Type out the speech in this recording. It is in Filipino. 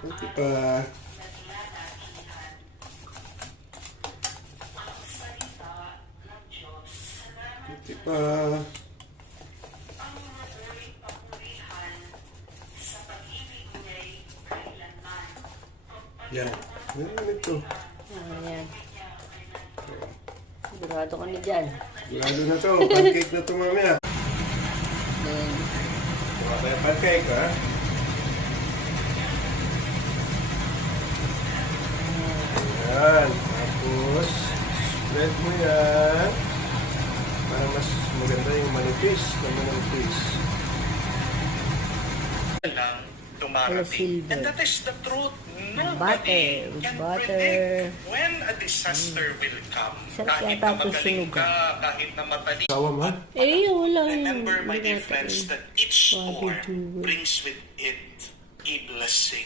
Kunti pa. Kunti pa. Yan. Ano ito? Ayan. Sigurado ka na dyan. Sigurado na to. Pancake na to mamaya. Ayan. Kuha tayo pancake, ha? Ayan. Tapos, spread mo yan. Para mas maganda yung manipis na manipis. lang Hello, dumarating. silver. And that is the truth. Butter, Nobody with can butter. predict when a disaster will come. Sarap Kahit yata na ito magaling sunugan. ka, kahit na matalino. Sawa man. Eh, wala yun. Remember, my dear Wala friends, tayo. that each Why storm did you- brings with it a blessing.